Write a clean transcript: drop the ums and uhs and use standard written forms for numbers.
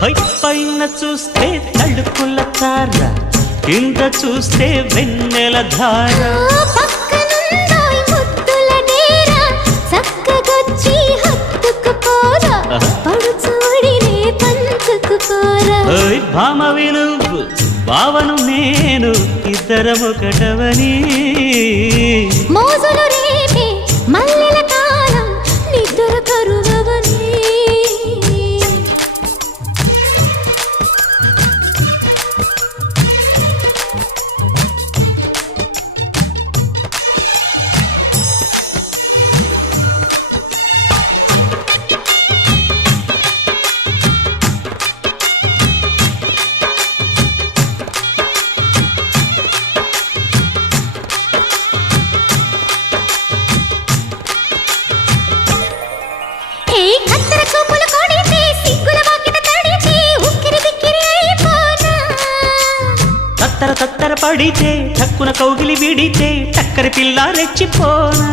పైన చూస్తే తడుకుల తార, కింద చూస్తే వెన్నెల ధార. పక్కనుందోయ్ ముద్దుల డేరా, చక్కగొచ్చి హత్తుకుపోరా, పడుచూడినే పంచుకుపోరా. భామ విలువు భావను నేను, ఇద్దరమొకటవని. మోజులు రేపే మల్లెల కాలం, నిద్ర కరువవని. తత్తర తత్తర పడితే, తక్కున కౌగిలి విడితే, చక్కరి పిల్ల రెచ్చిపోనా.